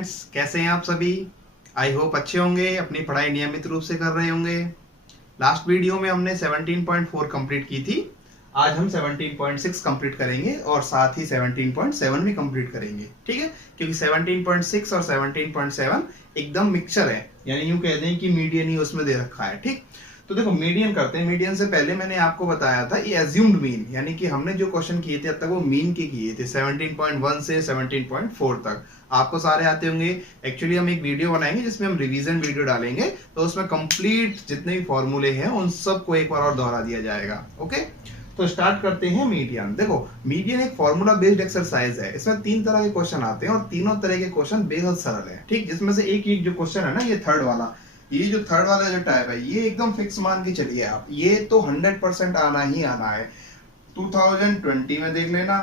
Students, कैसे हैं आप सभी। आई होप अच्छे होंगे, अपनी पढ़ाई नियमित रूप से कर रहे होंगे। लास्ट वीडियो में हमने 17.4 कंप्लीट की थी। आज हम 17.6 कंप्लीट करेंगे और साथ ही 17.7 भी कंप्लीट करेंगे, ठीक है। क्योंकि 17.6 और 17.7 एकदम मिक्सचर है, यानी यूं कहते हैं कि मीडियन ही उसमें दे रखा है, ठीक। तो देखो मीडियन करते हैं। मीडियन से पहले मैंने आपको बताया था ये एज्यूम्ड मीन, यानी कि हमने जो क्वेश्चन किए थे अब तक वो मीन के किए थे 17.1 से 17.4 तक। आपको सारे आते होंगे। एक्चुअली हम एक वीडियो बनाएंगे जिसमें हम रिवीजन वीडियो डालेंगे, तो उसमें कंप्लीट जितने भी फॉर्मूले हैं उन सबको एक बार और दोहरा दिया जाएगा। ओके, तो स्टार्ट करते हैं मीडियन। देखो मीडियन एक फॉर्मूला बेस्ड एक्सरसाइज है। इसमें 3 तरह के क्वेश्चन आते हैं और तीनों तरह के क्वेश्चन बेहद सरल है, ठीक। जिसमें से एक जो क्वेश्चन है ना, ये थर्ड वाला, ये जो थर्ड वाला जो टाइप है, ये एकदम फिक्स मान के चलिए आप, ये तो 100% आना ही आना है। 2020 में देख लेना,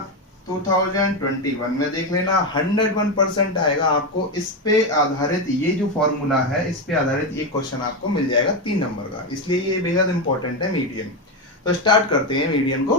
2021 में देख लेना, 101% आएगा आपको। इस पे आधारित ये जो फॉर्मूला है, इस पे आधारित एक क्वेश्चन आपको मिल जाएगा 3 नंबर का, इसलिए ये बेहद इंपॉर्टेंट है मीडियन। तो स्टार्ट करते हैं मीडियन को।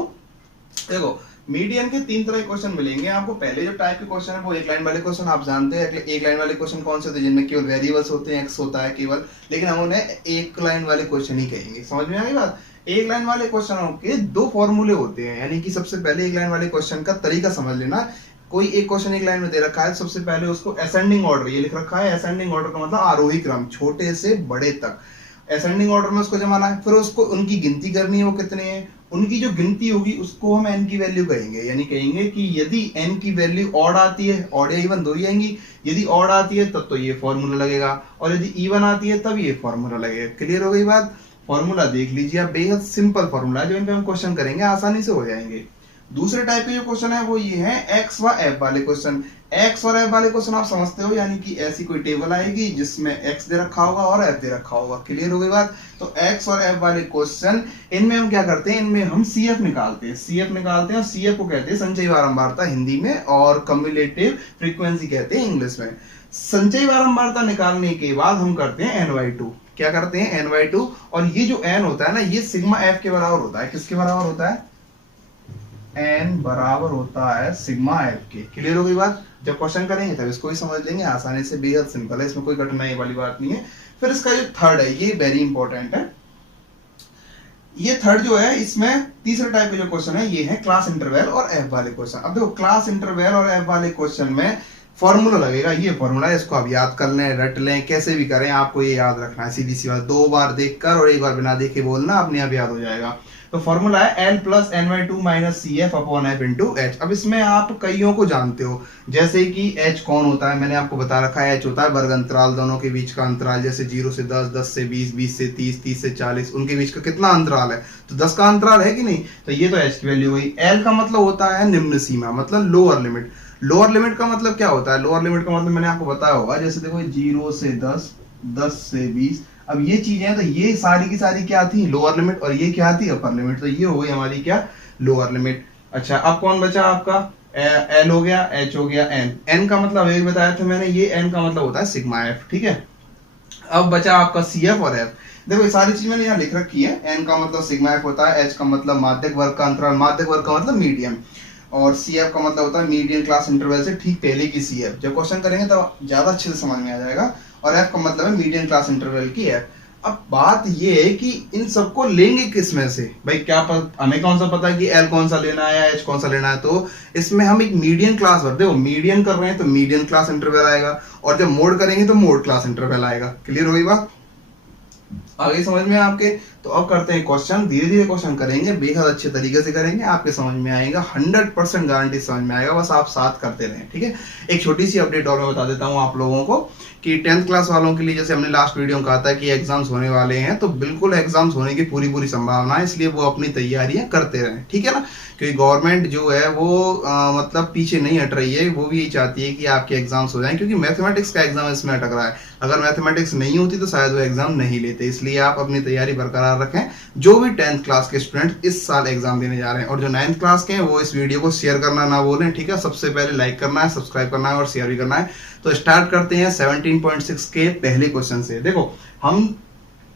देखो मीडियन के 3 तरह के क्वेश्चन मिलेंगे आपको। पहले जो टाइप के क्वेश्चन है वो एक लाइन वाले क्वेश्चन, आप जानते हैं एक लाइन वाले क्वेश्चन कौन से होते हैं, जिनमें केवल वेरिएबल्स होते हैं, एक्स होता है केवल, लेकिन हम उन्हें एक लाइन वाले क्वेश्चन ही कहेंगे। समझ में आ गई बात। एक लाइन वाले क्वेश्चनों के 2 फॉर्मूले होते हैं, यानी कि सबसे पहले एक लाइन वाले क्वेश्चन का तरीका समझ लेना। कोई एक क्वेश्चन एक लाइन में दे रखा है, सबसे पहले उसको असेंडिंग ऑर्डर, ये लिख रखा है असेंडिंग ऑर्डर का मतलब आरोही क्रम, छोटे से बड़े तक असेंडिंग ऑर्डर में उसको जमाना है। फिर उसको उनकी गिनती करनी है, वो कितने हैं, उनकी जो गिनती होगी उसको हम n की वैल्यू कहेंगे। यानी कहेंगे कि यदि n की वैल्यू ऑड आती है, ऑड या इवन दो ही आएंगी, यदि ऑड आती है तब तो ये फॉर्मूला लगेगा, और यदि इवन आती है तब ये फॉर्मूला लगेगा। क्लियर हो गई बात। फॉर्मूला देख लीजिए आप, बेहद सिंपल फॉर्मूला है, जो इन पे हम क्वेश्चन करेंगे आसानी से हो जाएंगे। दूसरे टाइप के जो क्वेश्चन है वो ये है एक्स व एफ वाले क्वेश्चन। एक्स और एफ वाले क्वेश्चन आप समझते हो, यानी कि ऐसी कोई टेबल आएगी जिसमें एक्स दे रखा होगा और एफ दे रखा होगा। क्लियर हो गई बात। तो एक्स और एफ वाले क्वेश्चन, इनमें हम क्या करते हैं, इनमें हम सीएफ निकालते हैं। सीएफ निकालते हैं और सीएफ को कहते हैं संचयी बारंबारता हिंदी में, और कम्युलेटिव फ्रीक्वेंसी कहते हैं इंग्लिश में। संचयी बारंबारता निकालने के बाद हम करते हैं n/2। क्या करते हैं n/2, और ये जो n होता है ना, ये सिग्मा एफ के बराबर होता है। किसके बराबर होता है, n बराबर होता है सिग्मा एफ के। क्लियर हो गई बात। जब क्वेश्चन करेंगे तब इसको ही समझ लेंगे आसानी से, बेहद सिंपल है, इसमें कोई कठिनाई वाली बात नहीं है। फिर इसका जो थर्ड है ये वेरी इंपॉर्टेंट है। ये थर्ड जो है, इसमें तीसरे टाइप के जो क्वेश्चन है ये है क्लास इंटरवल और एफ वाले क्वेश्चन। अब देखो क्लास इंटरवल और एफ वाले क्वेश्चन में फॉर्मूला लगेगा, ये फॉर्मूला है, इसको आप याद कर लें, रट लें, कैसे भी करें, आपको ये याद रखना है। सीधी सी बात, 2 बार देखकर और 1 बार बिना देखे बोलना, अपने आप याद हो जाएगा। तो फॉर्मूला है L + n/2 - CF/F × H। अब इसमें आप कईयों को जानते हो, जैसे कि H कौन होता है, मैंने आपको बता रखा है। H होता है वर्ग अंतराल, दोनों के बीच का अंतराल, जैसे 0 से 10, 10 से 20, 20 से 30, 30 से 40, उनके बीच का कितना अंतराल है, तो 10 का अंतराल है कि नहीं। तो ये तो H की वैल्यू हुई। L का मतलब होता है निम्न सीमा, मतलब लोअर लिमिट। लोअर लिमिट का मतलब क्या होता है, लोअर लिमिट का मतलब मैंने आपको बताया होगा, जैसे देखो 0 से 10, 10 से 20, अब ये चीजें, तो ये सारी की सारी क्या थी, लोअर लिमिट, और ये क्या थी, अपर लिमिट। तो ये हो गई हमारी क्या, लोअर लिमिट। अच्छा, अब कौन बचा आपका, L हो गया, H हो गया, N का मतलब एक बताया था मैंने, ये N का मतलब होता है सिग्मा F, ठीक है। अब बचा आपका CF और F। देखो ये सारी चीज मैंने यहाँ लिख रखी है। N का मतलब सिग्मा F होता है, H का मतलब माध्यक वर्ग का अंतराल, माध्यक वर्ग का मतलब मीडियम, और CF का मतलब होता है मीडियन क्लास इंटरवल से ठीक पहले की CF। जब क्वेश्चन करेंगे तो ज्यादा अच्छे से समझ में आ जाएगा। और F का मतलब है मीडियन क्लास इंटरवल की F। अब बात ये है कि इन सबको लेंगे किस में से, भाई क्या हमें कौन सा पता है कि L कौन सा लेना है या H कौन सा लेना है। तो इसमें हम एक मीडियन क्लास भर, देखो मीडियन कर रहे हैं तो मीडियन क्लास इंटरवल आएगा, और जब मोड करेंगे तो मोड क्लास इंटरवल आएगा। क्लियर हुई बात, आगे समझ में आपके। तो अब करते हैं क्वेश्चन, धीरे धीरे क्वेश्चन करेंगे, बेहद अच्छे तरीके से करेंगे, आपके समझ में आएगा, 100% गारंटी समझ में आएगा, बस आप साथ करते रहें, ठीक है। एक छोटी सी अपडेट और मैं बता देता हूँ आप लोगों को कि 10th क्लास वालों के लिए, जैसे हमने लास्ट वीडियो में कहा था कि एग्जाम्स होने वाले हैं, तो बिल्कुल एग्जाम्स होने की पूरी संभावना है, इसलिए वो अपनी तैयारियां करते रहें, ठीक है ना। क्योंकि गवर्नमेंट जो है वो मतलब पीछे नहीं हट रही है, वो भी यही चाहती है कि आपके एग्जाम्स हो जाएं, क्योंकि मैथमेटिक्स का एग्जाम इसमें अटक रहा है। अगर मैथमेटिक्स नहीं होती तो शायद वो एग्जाम नहीं लेते, इसलिए आप अपनी तैयारी बरकरार रखें। जो भी 10th क्लास के स्टूडेंट इस साल एग्जाम देने जा रहे हैं, और जो 9th क्लास के हैं, वो इस वीडियो को शेयर करना ना भूलें, ठीक है। सबसे पहले लाइक करना है, सब्सक्राइब करना है और शेयर भी करना है। तो स्टार्ट करते हैं 17.6 के पहले क्वेश्चन से। देखो हम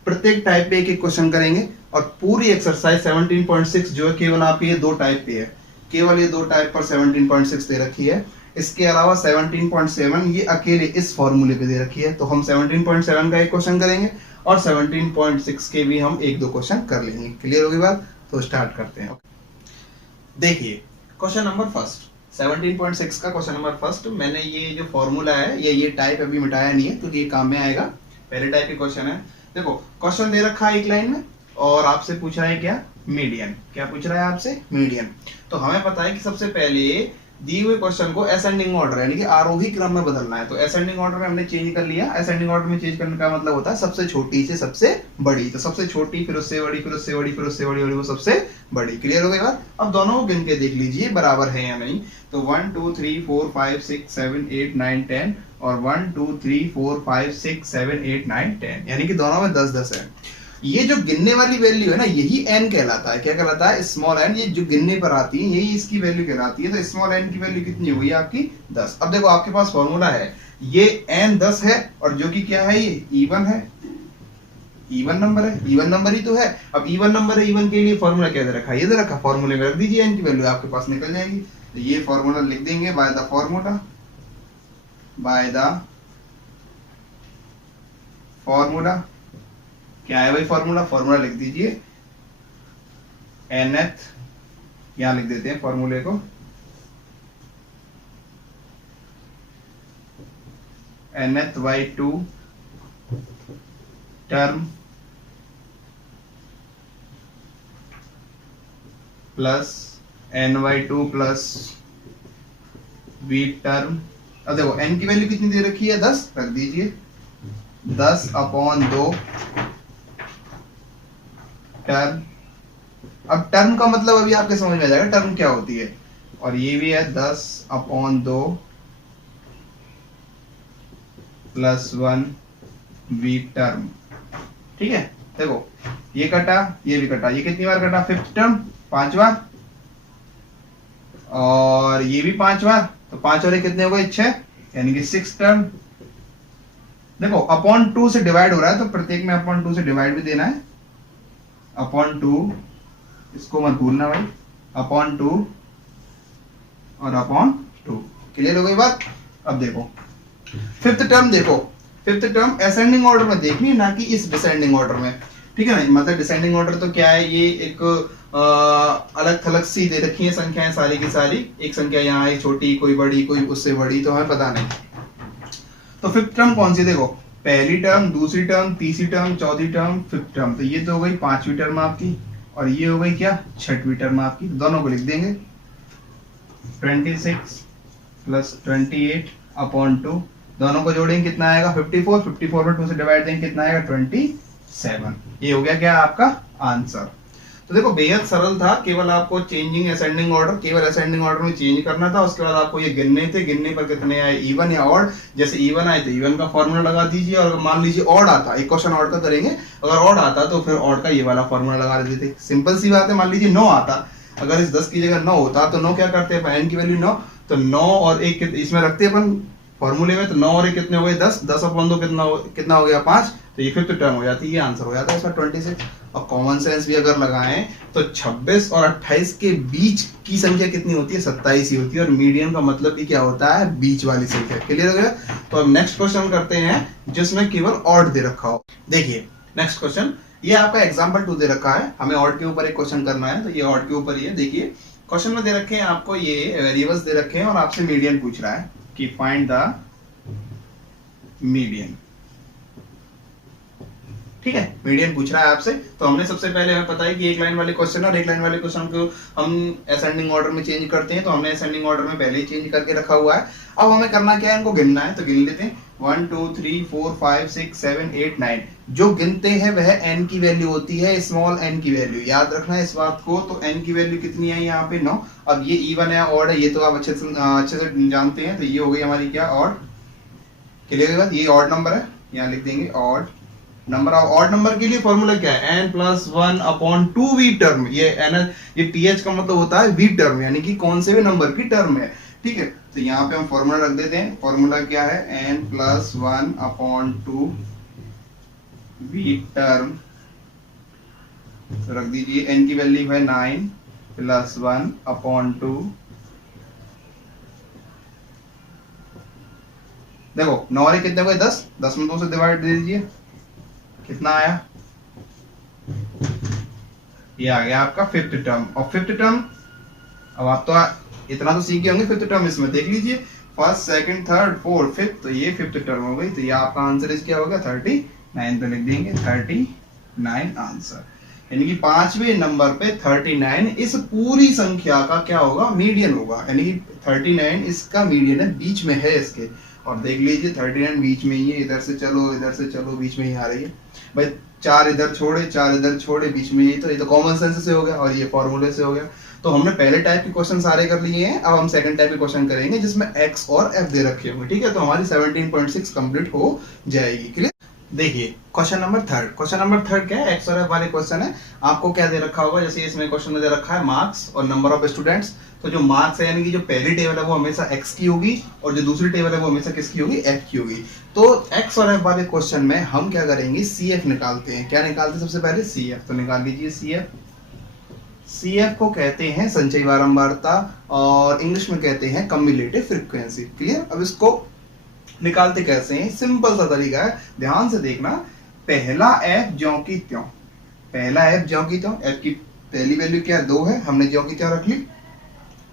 प्रत्येक टाइप पे एक एक क्वेश्चन करेंगे, और पूरी एक्सरसाइज 17.6 जो है केवल आपके ये 2 टाइप पे है, केवल ये 2 टाइप पर 17.6 दे रखी है। इसके अलावा 17.7 ये अकेले इस फॉर्मूले पे दे रखी है, तो हम 17.7 का एक क्वेश्चन करेंगे और 17.6 के भी हम एक दो क्वेश्चन कर लेंगे। क्लियर होगी बात? तो स्टार्ट करते हैं। देखिए क्वेश्चन नंबर फर्स्ट, 17.6 का क्वेश्चन नंबर फर्स्ट। मैंने ये जो फॉर्मूला है ये टाइप अभी मिटाया नहीं है क्योंकि ये काम में आएगा। पहले टाइप के क्वेश्चन है। देखो क्वेश्चन दे रखा है एक लाइन में और आपसे पूछ रहा है क्या, मीडियन। क्या पूछ रहा है आपसे? मीडियन। तो हमें पता है कि सबसे पहले दिए हुए क्वेश्चन को असेंडिंग ऑर्डर यानी कि आरोही क्रम में बदलना है। तो असेंडिंग ऑर्डर में हमने चेंज कर लिया। असेंडिंग ऑर्डर में चेंज करने का मतलब होता है सबसे छोटी से सबसे बड़ी। तो सबसे छोटी, फिर उससे बड़ी, फिर उससे बड़ी, फिर उससे बड़ी, और वो सबसे बड़ी। क्लियर हो गया? अब दोनों को गिन के देख लीजिए बराबर है या नहीं। तो 1 2 3 4 5 6 7 8 9 10 और 1 2 3 4 5 6 7 8 9 10, यानी कि दोनों में 10 10 है। ये जो गिनने वाली वैल्यू है ना, यही n कहलाता है। क्या कहलाता है? Small n। ये जो गिनने पर आती है यही इसकी वैल्यू कहलाती है। तो स्मॉल n की वैल्यू कितनी हुई आपकी? 10। अब देखो आपके पास फॉर्मूला है, ये n 10 है और जो कि क्या है, ये इवन है, इवन नंबर है। इवन नंबर ही तो है। अब इवन नंबर है, इवन के लिए फॉर्मूला क्या दे रखा है? ये दे रखा। फॉर्मूले में रख दीजिए n की वैल्यू, आपके पास निकल जाएगी। तो ये फॉर्मूला लिख देंगे by the formula, by the formula. क्या है भाई फॉर्मूला? फॉर्मूला लिख दीजिए nth, यहां लिख देते हैं फॉर्मूले को, nth by 2 term plus n by 2 plus v term. अब देखो n की वैल्यू कितनी दे रखी है? 10। रख दीजिए 10/2 टर्म। अब टर्म का मतलब अभी आपके समझ में आ जाएगा टर्म क्या होती है। और ये भी है 10/2 प्लस 1 v टर्म। ठीक है, देखो ये कटा, ये भी कटा। ये कितनी बार कटा? 5th टर्म, 5 बार, और ये भी 5 बार। तो 5 और कितने हो गए? 6, यानी कि 6 टर्म। देखो अपॉन 2 से डिवाइड हो रहा है तो प्रत्येक में अपॉन 2 से डिवाइड भी देना है। अपॉन 2, इसको मत भूलना भाई, अपॉन 2 और अपॉन 2। क्लियर हो गई बात? अब देखो 5th टर्म, देखो 5th टर्म असेंडिंग ऑर्डर में देखनी है, ना कि इस डिसेंडिंग ऑर्डर में। ठीक है ना? मतलब डिसेंडिंग ऑर्डर तो क्या है, ये एक अलग थलग सी दे रखी है संख्याएं सारी की सारी। एक संख्या यहाँ है छोटी, कोई बड़ी, कोई उससे बड़ी, तो हमें पता नहीं। तो 5th टर्म कौन सी? देखो पहली टर्म, दूसरी टर्म, तीसरी टर्म, चौथी टर्म, 5th टर्म। तो ये तो हो गई 5वीं टर्म आपकी, और ये हो गई क्या? 6वीं टर्म आपकी। दोनों को लिख देंगे 26 प्लस 28/2। दोनों को जोड़ेंगे कितना आएगा? 54। 54 में 2 से डिवाइड देंगे कितना आएगा? 27। ये हो गया क्या आपका आंसर। तो देखो बेहद सरल था, केवल आपको चेंजिंग असेंडिंग ऑर्डर, केवल असेंडिंग ऑर्डर में चेंज करना था। उसके बाद आपको ये गिनने थे, गिनने पर कितने आए, इवन या ऑड। जैसे इवन आए तो इवन का फॉर्मूला लगा दीजिए, और मान लीजिए ऑड आता, एक क्वेश्चन ऑड का करेंगे, अगर ऑड आता तो फिर ऑड का ये वाला फॉर्मूला लगा देते। सिंपल सी बात है। मान लीजिए 9 आता, अगर इस 10 की जगह 9 होता तो 9 क्या करते हैं? n की वैल्यू 9, तो 9 और 1 इसमें रखते हैं अपन फॉर्मूले में। तो 9 और 1 कितने हो गए? 10। 10/2 कितना हो गया? 5। तो ये 5th टर्म हो जाती है, ये आंसर हो जाता है इसका 26। और कॉमन सेंस भी अगर लगाएं तो 26 और 28 के बीच की संख्या कितनी होती है? 27 ही होती है। और मीडियन का मतलब भी क्या होता है? बीच वाली संख्या। क्लियर हो गया? तो अब नेक्स्ट क्वेश्चन करते हैं जिसमें केवल ऑड दे रखा हो। देखिए नेक्स्ट क्वेश्चन, ये आपका एग्जाम्पल 2 दे रखा है, हमें ऑड के ऊपर एक क्वेश्चन करना है। तो ये ऑड के ऊपर ही है। देखिए क्वेश्चन में दे रखे हैं आपको, ये वेरिएबल्स दे रखे हैं और आपसे मीडियन पूछ रहा है कि फाइंड द मीडियन। ठीक है, मीडियन पूछ रहा है आपसे। तो हमने सबसे पहले, हमें पता है कि एक लाइन वाले क्वेश्चन और एक लाइन वाले क्वेश्चन को हम असेंडिंग ऑर्डर में चेंज करते हैं। तो हमने असेंडिंग ऑर्डर में पहले ही चेंज करके रखा हुआ है। अब हमें करना क्या है? इनको गिनना है। तो गिन लेते हैं 1 2 3 4 5 6 7 8 9। जो गिनते हैं वह n की वैल्यू होती है, स्मॉल n की वैल्यू। याद रखना है इस बात को। तो n की वैल्यू कितनी है यहाँ पे? 9। अब ये इवन है, ऑड है, ये तो आप अच्छे से जानते हैं। तो ये हो गई हमारी क्या? ऑड। क्लियर है? ये ऑड नंबर है, यहाँ लिख देंगे ऑड नंबर। ऑड नंबर के लिए फॉर्मूला क्या है? n+1/2v term. ये n, ये th का मतलब होता है v टर्म, यानी कि कौन से भी नंबर की टर्म है। ठीक है, तो यहाँ पे हम फॉर्मूला रख देते हैं। फॉर्मूला क्या है? n+1/2v term. रख दीजिए, n की वैल्यू है 9 + 1/2 देखो 9 और 1 कितने हुए 10, 10 में 2 से डिवाइड दे दीजिए, कितना आया, ये आ गया आपका फिफ्थ टर्म। और फिफ्थ टर्म अब आप तो इतना तो सीख गए होंगे, फिफ्थ टर्म इसमें देख लीजिए, first second third fourth fifth, तो ये फिफ्थ टर्म हो गई, तो ये आपका आंसर इस क्या होगा 39 पे लिख देंगे, 39 आंसर। यानी कि पांचवें नंबर पे 39 इस पूरी संख्या का क्या होगा, मीडियन होगा, यानी कि 39 इसका मीडियन है, बीच में है इसके। और देख लीजिए 39 बीच में ही है, इधर से चलो बीच में ही आ रही है भाई, चार इधर छोड़े बीच में ही, तो ये तो कॉमन सेंस से हो गया और ये फॉर्मूले से हो गया। तो हमने पहले टाइप के क्वेश्चन सारे कर लिए हैं, अब हम सेकंड टाइप के क्वेश्चन करेंगे जिसमें x और f दे रखे होंगे, ठीक है। तो हमारी 17.6 कंप्लीट हो जाएगी, क्लियर। देखिए क्वेश्चन नंबर थर्ड क्या है, x और f वाले क्वेश्चन है। आपको क्या दे रखा होगा, जैसे इसमें क्वेश्चन में दे रखा है मार्क्स और नंबर ऑफ स्टूडेंट्स, तो जो मार्क्स है यानी कि जो पहली टेबल है वो हमेशा x की होगी और जो दूसरी टेबल है वो हमेशा किसकी होगी, f की होगी। तो x और f वाले क्वेश्चन में हम क्या करेंगे, CF निकालते हैं। क्या निकालते हैं सबसे पहले, CF। तो निकाल लीजिए CF को कहते हैं संचयी बारंबारता और इंग्लिश में कहते हैं कम्युलेटिव फ्रीक्वेंसी, क्लियर। अब इसको निकालते कैसे हैं, सिंपल सा तरीका है, ध्यान से देखना। पहला f ज्यों की त्यों, f की पहली वैल्यू क्या है 2 है, हमने ज्यों की त्यों रख ली।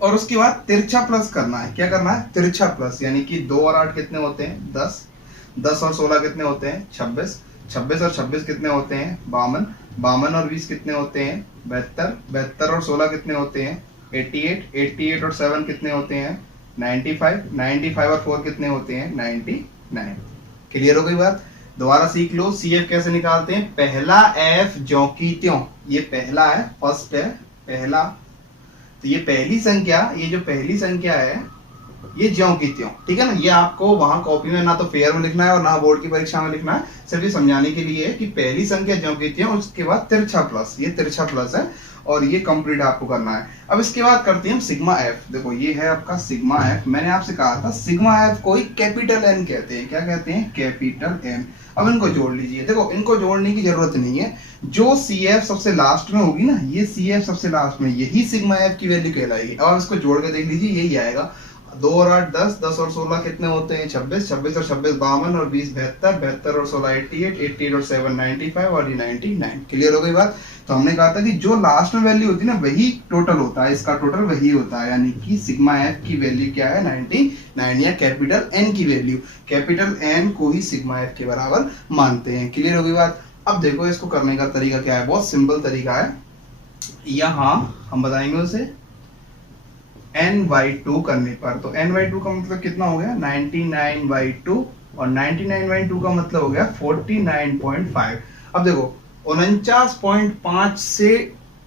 और उसके बाद तिरछा प्लस करना है, क्या करना है, तिरछा प्लस, यानी कि 2 और 8 कितने होते हैं 10, 10 और 16 कितने होते हैं 26, 26 और 26 कितने होते हैं 52, 52 और 20 कितने होते हैं 72, 72 और 16 कितने होते हैं 88, 88 और 7 कितने होते हैं 95, 95 और 4 कितने होते हैं 99। क्लियर हो गई बात, दोबारा सीख लो। CF कैसे निकालते हैं, पहला f ज्यों की त्यों, ये पहला है, फर्स्ट है पहला, तो ये पहली संख्या, ये जो पहली संख्या है ये ज्यों की त्यों, ठीक है ना। ये आपको वहां कॉपी में ना तो फेयर में लिखना है और ना बोर्ड की परीक्षा में लिखना है, सिर्फ ये समझाने के लिए है कि पहली संख्या ज्यों की त्यों, उसके बाद तिरछा प्लस, ये तिरछा प्लस है और ये कंप्लीट आपको करना है। अब इसके बाद करते हैं हम सिग्मा एफ। देखो ये है आपका सिग्मा एफ, मैंने आपसे कहा था सिग्मा एफ को कैपिटल एन कहते हैं, क्या कहते हैं, कैपिटल एन। अब इनको जोड़ लीजिए, देखो इनको जोड़ने की जरूरत नहीं है, जो सी एफ सबसे लास्ट में होगी ना, ये सी एफ सबसे लास्ट में, यही सिग्मा एफ की वैल्यू कहलाएगी। अब इसको जोड़ के देख लीजिए, यही आएगा, 2 और 8 10, 10 और 16 कितने होते हैं 26, 26 और 26 52 और 20 72, 72 और 16 88, 88 और 7 95 और ये 99। क्लियर हो गई बात। तो हमने कहा था कि जो लास्ट में वैल्यू होती है ना वही टोटल होता है, इसका टोटल वही होता है, यानी कि सिग्मा एफ की वैल्यू क्या है 99, या कैपिटल एन की वैल्यू, कैपिटल एन को ही सिग्मा एफ के बराबर मानते हैं। क्लियर हो गई बात। अब देखो इसको करने का तरीका क्या है, बहुत सिंपल तरीका है। यहाँ हम बताएंगे उसे n/2 करने पर, तो n/2 का मतलब कितना हो गया 99/2 और 99/2 का मतलब हो गया 49.5। अब देखो 49.5 से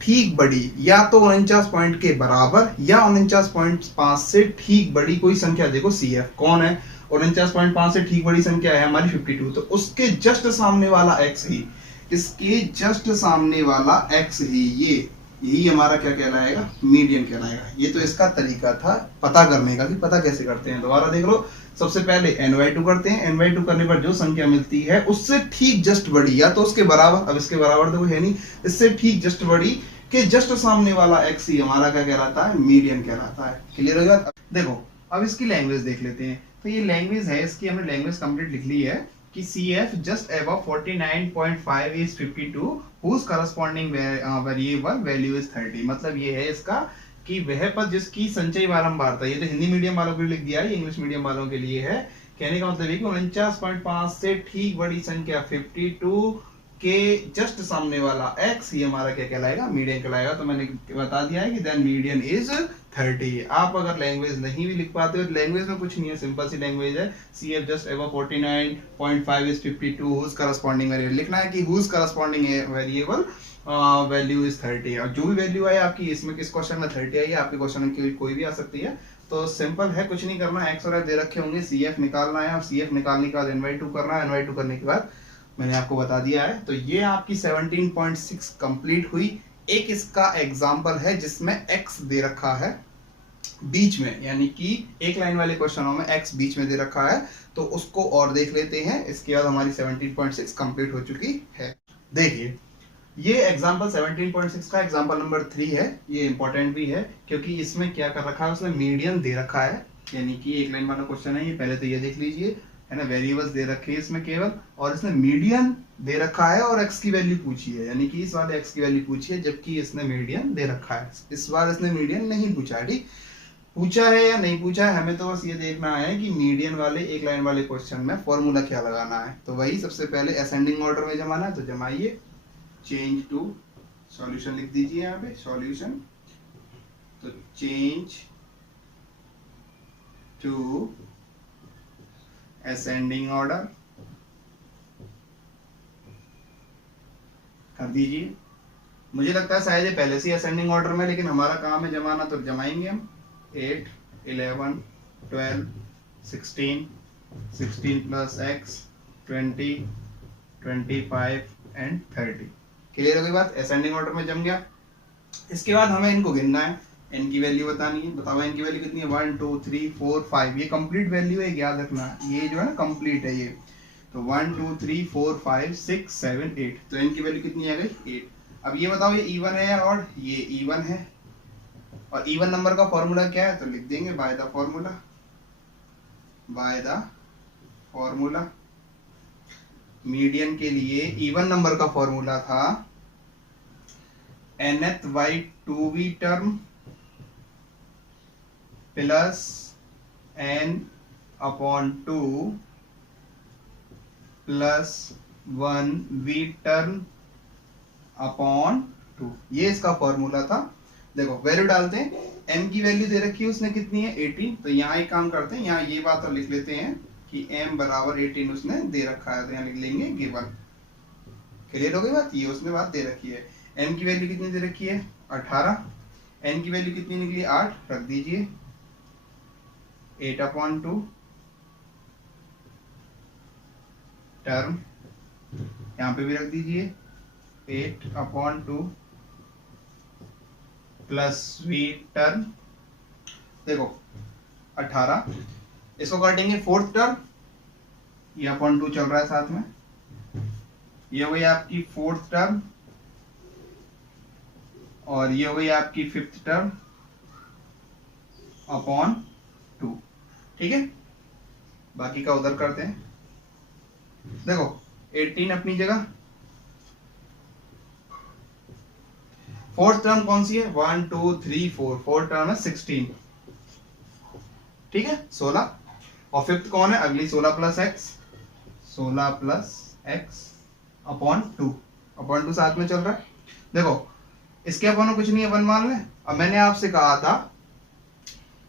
ठीक बड़ी या तो 49 पॉइंट के बराबर या 49.5 से ठीक बड़ी कोई संख्या देखो CF कौन है, 49.5 से ठीक बड़ी संख्या है हमारी 52, तो उसके जस्ट सामने वाला x ही, इसके जस्ट सामने वाला x ही, यही हमारा क्या कहलाएगा, मीडियन कहलाएगा। ये तो इसका तरीका था पता करने का कि पता कैसे करते हैं। दोबारा देख लो, सबसे पहले n/2 करते हैं, n/2 करने पर जो संख्या मिलती है उससे ठीक जस्ट बड़ी या तो उसके बराबर, अब इसके बराबर तो है नहीं, इससे ठीक जस्ट बड़ी के जस्ट सामने वाला x ही हमारा क्या कहलाता है, मीडियन कहलाता है। क्लियर हो गया। देखो अब इसकी लैंग्वेज देख लेते हैं, तो ये लैंग्वेज है इसकी, हमने लैंग्वेज कंप्लीट लिख ली है कि CF just above 49.5 is 52 whose corresponding variable value is 30। मतलब ये है इसका कि वह पद जिसकी संचयी बारंबारता, ये तो हिंदी मीडियम वालों के लिए लिख दिया है, इंग्लिश मीडियम वालों के लिए है। कहने का मतलब है कि 49.5 से ठीक बड़ी संख्या 52 के जस्ट सामने वाला x ही हमारा क्या कहलाएगा, मीडियन कहलाएगा। तो मैंने बता दिया है कि देन मीडियन इज 30। आप अगर लैंग्वेज नहीं भी लिख पाते हो, लैंग्वेज में कुछ नहीं है, सिंपल सी लैंग्वेज है, CF just above 49.5 is 52 whose corresponding variable लिखना है कि whose corresponding variable value is 30। और जो भी वैल्यू आए आपकी, इसमें किस क्वेश्चन में 30 आई है, आपके क्वेश्चन में कोई भी आ सकती है। तो सिंपल है, कुछ नहीं करना, x और f दे रखे होंगे, CF निकालना है और CF निकालने के बाद n/2 करना है, n/2 करने के बाद मैंने आपको बता दिया है। तो ये आपकी 17.6 कंप्लीट हुई। एक इसका एग्जांपल है जिसमें x दे रखा है बीच में, यानी कि एक लाइन वाले क्वेश्चनों में x बीच में दे रखा है, तो उसको और देख लेते हैं। इसके बाद हमारी 17.6 कंप्लीट हो चुकी है। देखिए ये एग्जांपल 17.6 का एग्जांपल नंबर 3 है, ये इंपॉर्टेंट भी है क्योंकि इसमें क्या कर रखा है, उसने मीडियन दे रखा है, यानी कि एक लाइन वाला क्वेश्चन है ये, पहले तो ये देख लीजिए है ना, वेरिएबल्स दे रखे हैं इसमें केवल, और इसने मीडियन दे रखा है और x की वैल्यू पूछी है, यानी कि इस वाले x की वैल्यू पूछी है, जबकि इसने मीडियन दे रखा है। इस बार इसने मीडियन नहीं पूछा है। ठीक, पूछा है या नहीं पूछा है, हमें तो बस ये देखना है कि मीडियन वाले एक लाइन वाले क्वेश्चन में फॉर्मूला क्या लगाना है। तो वही सबसे पहले असेंडिंग ऑर्डर में जमाना है, तो जमाइए, चेंज टू सॉल्यूशन लिख दीजिए यहाँ पे, सॉल्यूशन, तो चेंज टू असेंडिंग ऑर्डर कर दीजिए। मुझे लगता है शायद ये पहले से असेंडिंग ऑर्डर में, लेकिन हमारा काम है जमाना, तो जमाएंगे हम 8, 11, 12, 16, 16 प्लस x, 20, 25 एंड 30। क्लियर हो गई बात, असेंडिंग ऑर्डर में जम गया। इसके बाद हमें इनको गिनना है, n की वैल्यू बतानी है। बताओ n की वैल्यू कितनी है, 1 2 3 4 5, ये कंप्लीट वैल्यू है, याद रखना, ये जो है ना कंप्लीट है ये। तो 1 2 3 4 5 6 7 8, तो n की वैल्यू कितनी आ गई 8। अब ये बताओ ये इवन है और ये इवन है, और इवन नंबर का फॉर्मूला क्या है, तो लिख देंगे by the formula, by the formula. Median के लिए इवन नंबर का फॉर्मूला था nth by 2v term plus n upon 2 plus 1v term upon 2, ये इसका फॉर्मूला था। देखो वैल्यू डालते हैं, m की वैल्यू दे रखी है उसने कितनी है 18, तो यहाँ एक काम करते हैं, यहाँ ये बात लिख लेते हैं कि m बराबर 18 उसने दे रखा है, तो यहाँ लिख लेंगे गिवन। क्लियर हो गई बात, ये उसने बात दे रखी है। m की वैल्यू कितनी दे रखी है 18, n की वैल्यू कितनी निकली 8, रख दीजिए 8 अपॉन 2 टर्म, यहाँ पे भी रख दीजिए 8 अपॉन 2 प्लस v टर्म। देखो 18, इसको काटेंगे फोर्थ टर्म, ये अपॉन 2 चल रहा है साथ में, ये हो गई आपकी फोर्थ टर्म, और ये हो गई आपकी फिफ्थ टर्म अपॉन 2। ठीक है, बाकी का उधर करते हैं। देखो 18 अपनी जगह, फोर्थ टर्म कौन सी है 1 2 3 4, फोर्थ टर्म है 16, ठीक है 16, और फिफ्थ कौन है अगली 16 plus x, 16 plus x upon 2, upon 2 साथ में चल रहा है। देखो इसके अपॉन कुछ नहीं है, 1 मान लें। अब मैंने आपसे कहा था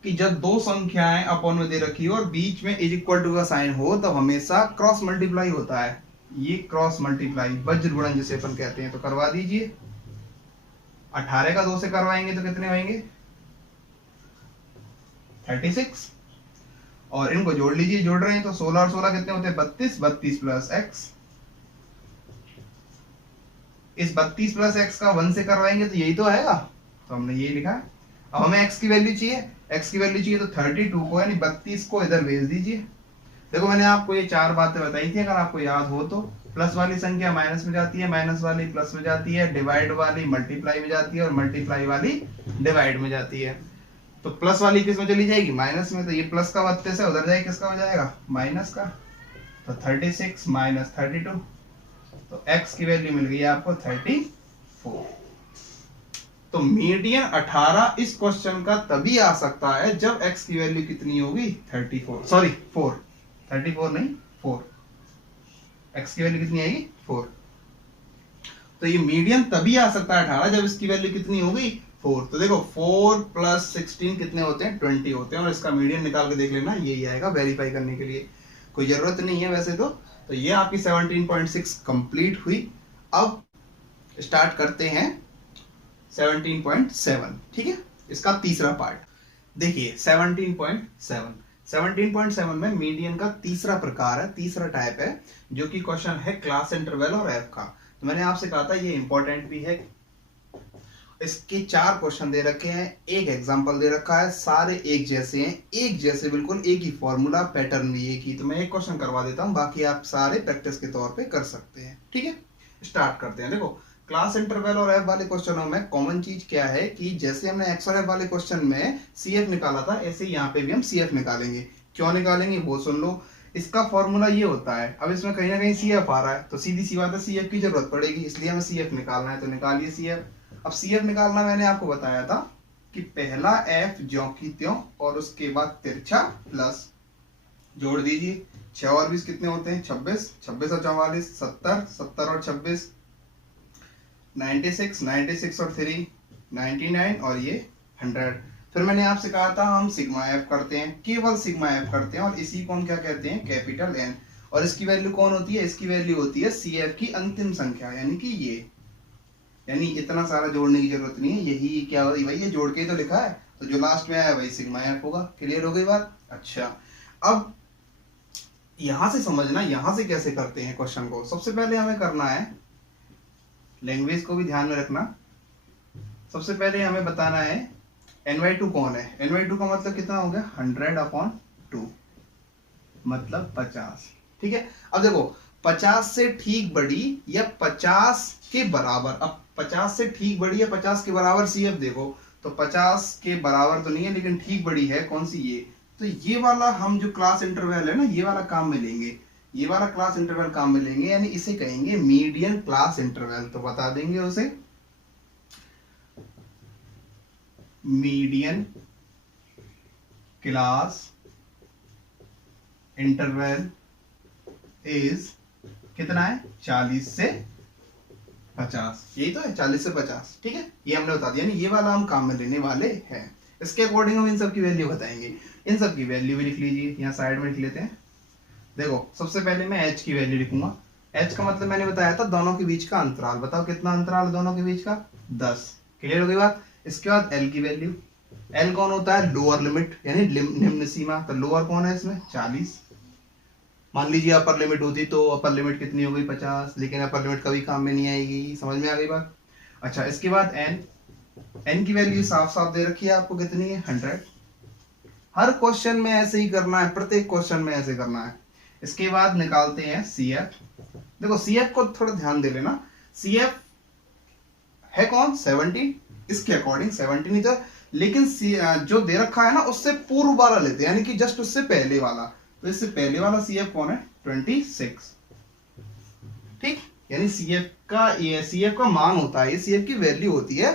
कि जब दो संख्याएं अपॉन में दे रखी हो और बीच में इज इक्वल टू का साइन हो, तब हमेशा क्रॉस मल्टीप्लाई होता है, ये क्रॉस मल्टीप्लाई वज्र गुणन जिसे अपन कहते हैं। तो करवा दीजिए, 18 का 2 से करवाएंगे तो कितने होंगे 36, और इनको जोड़ लीजिए, जोड़ रहे हैं तो 16 और 16 कितने होते हैं 32, 32 प्लस एक्स, इस 32 प्लस एक्स का 1 से करवाएंगे तो यही तो आएगा, तो हमने यही लिखा है। अब हमें x की वैल्यू चाहिए, x की वैल्यू चाहिए तो 32 को यानी 32 को इधर भेज दीजिए। देखो मैंने आपको ये 4 बातें बताई थी, अगर आपको याद हो तो। प्लस वाली संख्या माइनस में जाती है, माइनस वाली प्लस में जाती है, डिवाइड वाली मल्टीप्लाई में जाती है, और मल्टीप्लाई वाली डिवाइड में जाती है। तो प्लस वाली किस में चली जाएगी माइनस में, तो ये प्लस का 32 है, उधर जाएगी किसका हो जाएगा माइनस का, तो 36 माइनस 32, तो x की वैल्यू मिल गई आपको 34। तो मीडियन 18 इस क्वेश्चन का तभी आ सकता है जब x की वैल्यू कितनी होगी 34, सॉरी 4, 34 नहीं 4, x की वैल्यू कितनी आएगी 4। तो ये मीडियन तभी आ सकता है 18 जब इसकी वैल्यू कितनी होगी 4। तो देखो 4 प्लस 16 कितने होते हैं 20 होते हैं, और इसका मीडियन निकाल के देख लेना, यही आएगा वेरीफाई करने के लिए, कोई जरूरत नहीं है वैसे तो। तो ये आपकी 17.6 कंप्लीट हुई। अब स्टार्ट करते हैं 17.7, ठीक है, इसका तीसरा पार्ट। देखिए 17.7 में मीडियन का तीसरा प्रकार है, तीसरा टाइप है, जो कि क्वेश्चन है क्लास इंटरवल और एफ का। तो मैंने आपसे कहा था ये इंपॉर्टेंट भी है। इसके 4 क्वेश्चन दे रखे हैं, एक एग्जांपल दे रखा है, सारे एक जैसे हैं, एक जैसे बिल्कुल, एक ही फॉर्मूला, पैटर्न भी एक ही। तो मैं एक क्वेश्चन करवा देता हूं, बाकी आप सारे प्रैक्टिस के तौर पे कर सकते हैं, ठीक है। स्टार्ट करते हैं। देखो क्लास इंटरवल और एफ वाले क्वेश्चनों में कॉमन चीज क्या है कि जैसे हमने एक्स और एफ वाले क्वेश्चन में सी एफ निकाला था, ऐसे यहाँ पे भी हम सी एफ निकालेंगे। क्यों निकालेंगे वो सुन लो। इसका फॉर्मूला ये होता है। अब इसमें कहीं ना कहीं सी एफ आ रहा है, तो सीधी सी बात है सी एफ की जरूरत पड़ेगी, इसलिए हमें सी एफ निकालना है। तो निकालिए सी एफ। अब सी एफ निकालना मैंने आपको बताया था कि पहला एफ ज्यों की त्यों और उसके बाद तिरछा प्लस, जोड़ दीजिए। 6 और 20 कितने होते हैं? 26, 26 और 44 70, 70 और 26 96, 96 और 3 99 और ये 100। फिर मैंने आपसे कहा था हम सिग्मा एफ करते हैं, केवल सिग्मा एफ करते हैं, और इसी को हम क्या कहते हैं? Capital N. और इसकी वैल्यू कौन होती है? इसकी वैल्यू होती है सी एफ की अंतिम संख्या, यानी कि ये। यानी इतना सारा जोड़ने की जरूरत नहीं है, यही क्या होती भाई, ये जोड़ के तो लिखा है, तो जो लास्ट में आया वही सिग्मा एफ होगा। क्लियर हो गई बात? अच्छा, अब यहां से समझना यहां से कैसे करते हैं क्वेश्चन को। सबसे पहले हमें करना है, लैंग्वेज को भी ध्यान में रखना, सबसे पहले हमें बताना है n/2 कौन है। n/2 का मतलब कितना हो गया? 100/2 मतलब 50। ठीक है, अब देखो 50 से ठीक बड़ी या 50 के बराबर, अब 50 से ठीक बड़ी या 50 के बराबर सी एफ देखो, तो 50 के बराबर तो नहीं है लेकिन ठीक बड़ी है, कौन सी? ये। तो ये वाला हम जो क्लास इंटरवल है ना, ये वाला काम में लेंगे, ये वाला क्लास इंटरवल काम में लेंगे, यानी इसे कहेंगे मीडियन क्लास इंटरवल। तो बता देंगे उसे मीडियन क्लास इंटरवल इज कितना है? 40 से 50। यही तो है, 40 से 50। ठीक है, ये हमने बता दिया, ये वाला हम काम में लेने वाले हैं। इसके अकॉर्डिंग हम इन सब की वैल्यू बताएंगे। इन सब की वैल्यू भी लिख लीजिए, यहाँ साइड में लिख लेते हैं। देखो सबसे पहले मैं h की वैल्यू लिखूंगा। h का मतलब मैंने बताया था दोनों के बीच का अंतराल। बताओ कितना अंतराल है दोनों के बीच का? 10। क्लियर हो गई बात? इसके बाद l की वैल्यू, l कौन होता है? लोअर लिमिट यानी निम्न सीमा। तो लोअर कौन है इसमें? 40। मान लीजिए अपर लिमिट होती तो अपर लिमिट कितनी हो गई? 50, लेकिन अपर लिमिट कभी काम में नहीं आएगी। समझ में आ गई बात? अच्छा, इसके बाद n की वैल्यू साफ साफ दे रखी है आपको, कितनी है? 100। हर क्वेश्चन में ऐसे ही करना है, प्रत्येक क्वेश्चन में ऐसे करना है। इसके बाद निकालते हैं सी एफ। देखो सी एफ को थोड़ा ध्यान दे लेना, सी एफ है कौन? 17। इसके अकॉर्डिंग 17 ही तो, लेकिन जो दे रखा है ना उससे पूर्व वाला लेते हैं, यानी कि जस्ट उससे पहले वाला। तो इससे पहले वाला सी एफ कौन है? 26। ठीक, यानी सी एफ का मान होता है, ये सी एफ की वैल्यू होती है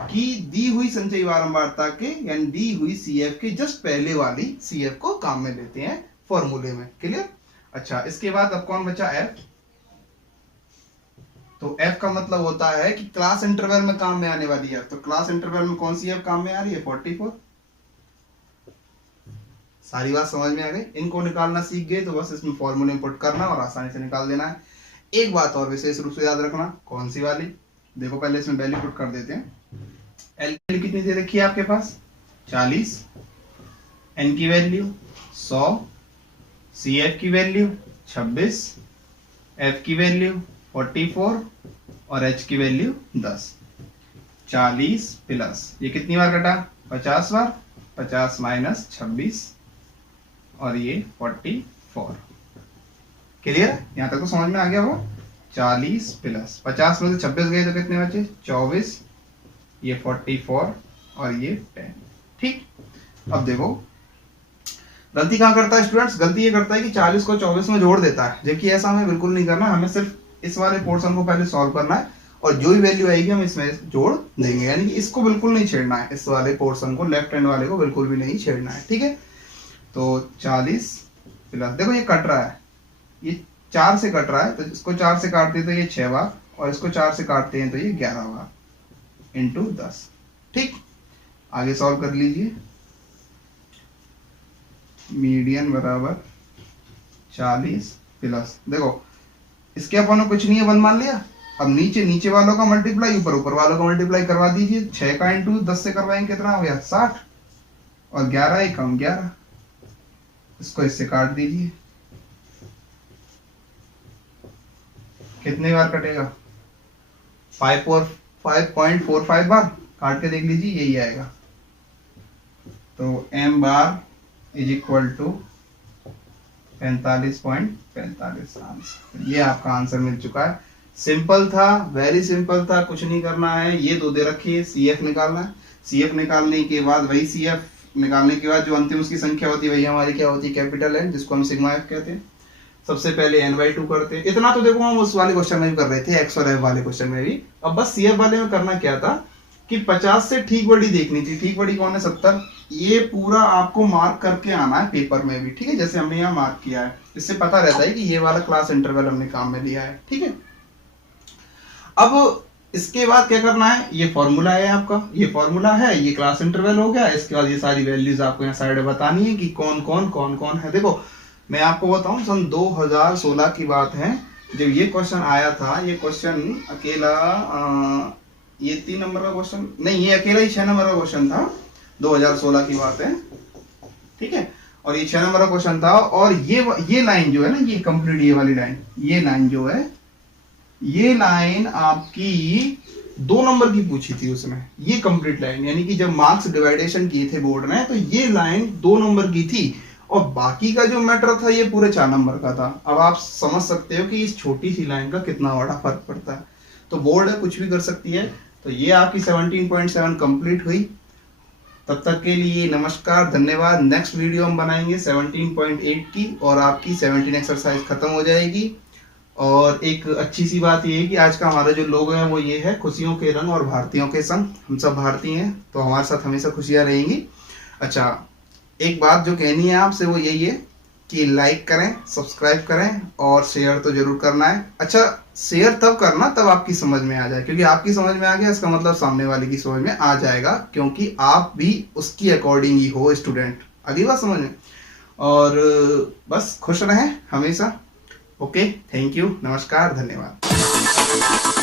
कि दी हुई संचयी बारंबारता के यानी दी हुई सी एफ के जस्ट पहले वाली सी एफ को काम में लेते हैं फॉर्मूले में। क्लियर? अच्छा, इसके बाद अब कौन बचा? एफ। तो एफ का मतलब होता है कि क्लास इंटरवल में काम में आने वाली है। तो क्लास इंटरवल में कौन सी एफ काम में आ रही है? 44। सारी बात समझ में आ गई? इनको निकालना सीख गए तो बस इसमें फॉर्मूले इंपुट करना और आसानी से निकाल देना है। एक बात और विशेष रूप से याद रखना, कौन सी वाली? देखो पहले इसमें वैल्यू पुट कर देते हैं। एल की वैल्यू कितनी दे रखी है आपके पास? 40। एन की वैल्यू 100, सी एफ की वैल्यू 26, एफ की वैल्यू 44 और एच की वैल्यू 10। 40 प्लस ये कितनी बार कटा? 50 बार। 50 माइनस 26 और ये 44। क्लियर? यहां तक तो समझ में आ गया हो? 40 प्लस 50 में से 26 गए तो कितने बचे? 24, ये 44 और ये 10। ठीक, अब देखो गलती कहां करता है स्टूडेंट्स? गलती ये करता है कि 40 को 24 में जोड़ देता है, जबकि ऐसा हमें बिल्कुल नहीं करना। हमें सिर्फ इस वाले पोर्शन को पहले सॉल्व करना है और जो भी वैल्यू आएगी हम इसमें जोड़ देंगे, यानी कि इसको बिल्कुल नहीं छेड़ना है, इस वाले पोर्शन को, लेफ्ट हैंड वाले को बिल्कुल भी नहीं छेड़ना है। ठीक है, तो 40 प्लस, देखो ये कट रहा है, ये 4 से कट रहा है, तो इसको 4 से काटते हैं तो ये 6 बार और इसको 4 से काटते हैं तो ये 11 बार इंटू 10। ठीक, आगे सॉल्व कर लीजिए। मीडियन बराबर 40 प्लस, देखो इसके अपन कुछ नहीं है, 1 मान लिया। अब नीचे वालों का मल्टीप्लाई, ऊपर वालों का मल्टीप्लाई करवा दीजिए। 6 का इंटू 10 से करवाएंगे कितना हो गया? 60 और 11 ही कम 11, इसको इससे काट दीजिए। कितने बार कटेगा? 5.45 बार। काट के देख लीजिए, यही आएगा। तो m bar is equal to 45.45 answer. ये आपका आंसर मिल चुका है। सिंपल था, वेरी सिंपल था, कुछ नहीं करना है। ये दो दे रखी है, सी एफ निकालना है। सी एफ निकालने के बाद वही सी एफ निकालने के बाद जो अंतिम उसकी संख्या होती है वही हमारी क्या होती है, कैपिटल एन, जिसको हम सिग्मा एफ कहते हैं। सबसे पहले n/2 करते हैं। इतना तो देखो हम उस वाले क्वेश्चन में भी कर रहे थे, x और f वाले क्वेश्चन में भी। अब बस CF वाले में करना क्या था कि 50 से ठीक बड़ी देखनी थी। ठीक बड़ी कौन है, 70। ये पूरा आपको मार्क करके आना है पेपर में भी, ठीक है, जैसे हमने यहाँ मार्क किया है। इससे पता रहता है कि ये वाला क्लास इंटरवल हमने काम में लिया है, ठीक है। अब इसके बाद क्या करना है, ये फॉर्मूला है आपका, ये फॉर्मूला है, ये क्लास इंटरवल हो गया। इसके बाद ये सारी वैल्यूज आपको यहाँ साइड बतानी है कि कौन कौन है। देखो मैं आपको बताऊं, सन 2016 की बात है जब ये क्वेश्चन आया था। ये क्वेश्चन अकेला ये 3 नंबर का क्वेश्चन नहीं, ये अकेला ही 6 नंबर का क्वेश्चन था। 2016 की बात है, ठीक है। और ये 6 नंबर का क्वेश्चन था। और ये लाइन जो है ना, ये कंप्लीट ये वाली लाइन, ये लाइन जो है, ये लाइन आपकी 2 नंबर की पूछी थी उसमें। ये कंप्लीट लाइन, यानी कि जब मार्क्स डिवाइडेशन किए थे बोर्ड ने, तो ये लाइन 2 नंबर की थी और बाकी का जो मैटर था ये पूरे 4 नंबर का था। अब आप समझ सकते हो कि इस छोटी सी लाइन का कितना बड़ा फर्क पड़ता है। तो बोर्ड है, कुछ भी कर सकती है। तो ये आपकी 17.7 कंप्लीट हुई। तब तक के लिए नमस्कार, धन्यवाद। नेक्स्ट वीडियो हम बनाएंगे 17.8 की और आपकी 17 एक्सरसाइज खत्म हो जाएगी। और एक अच्छी सी बात ये है कि आज का हमारा जो लोगो है वो ये है, खुशियों के रंग और भारतीयों के संग। हम सब भारतीय हैं तो हमारे साथ हमेशा खुशियां रहेंगी। अच्छा, एक बात जो कहनी है आपसे वो यही है कि लाइक करें, सब्सक्राइब करें और शेयर तो जरूर करना है। अच्छा, शेयर तब करना तब आपकी समझ में आ जाए, क्योंकि आपकी समझ में आ गया इसका मतलब सामने वाले की समझ में आ जाएगा, क्योंकि आप भी उसकी अकॉर्डिंग ही हो स्टूडेंट। अगली बात समझ में। और बस खुश रहें हमेशा। ओके, थैंक यू, नमस्कार, धन्यवाद।